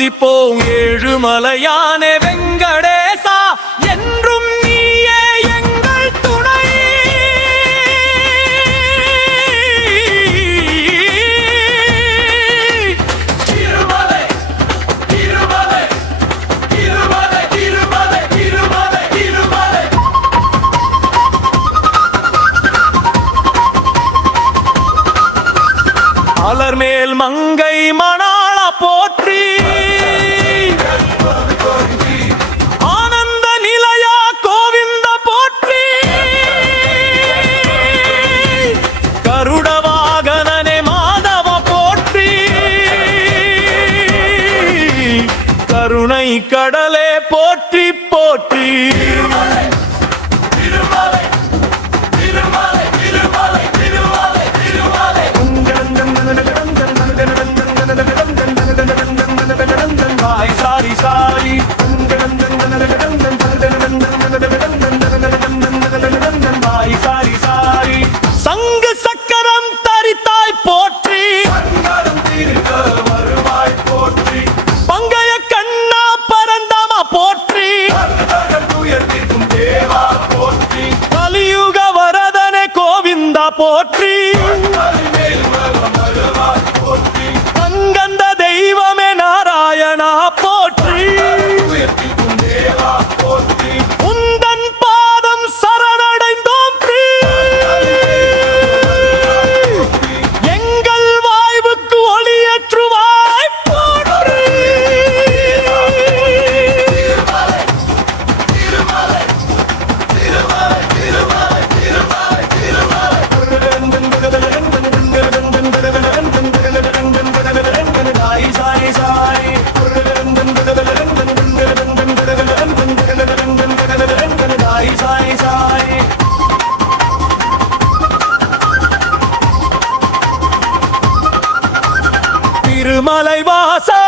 துதிப்போம் ஏழுமலையான வெங்கடேசா என்றும் நீயே எங்கள் துணை. திருமலை திருமலை திருமலை திருமலை திருமலை திருமலை. அலர்மேல் மங்கை மணாள போற்றி, ஆனந்த நிலையா கோவிந்த போற்றி, கருடவாகனனே மாதவ போற்றி, கருணை கடலே போற்றி போற்றி. Sorry sorry sorry sorry. சங்கு சக்கரம் தரித்தாய் போற்றி, வருவாய் போற்றி, பங்கைய கண்ணா பரந்தாமா போற்றி, தேவா போற்றி, கலியுக வரதனே கோவிந்தா போற்றி, அங்கந்த தெய்வமே நாராயணா போற்றி, உந்தன் பாதம் சரணடைந்தோம் ஸ்ரீ. எங்கள் வாழ்வுக்கு ஒளியேற்றுவாய் போற்றி. Sorry sorry sorry sorry. Tirumala வாசா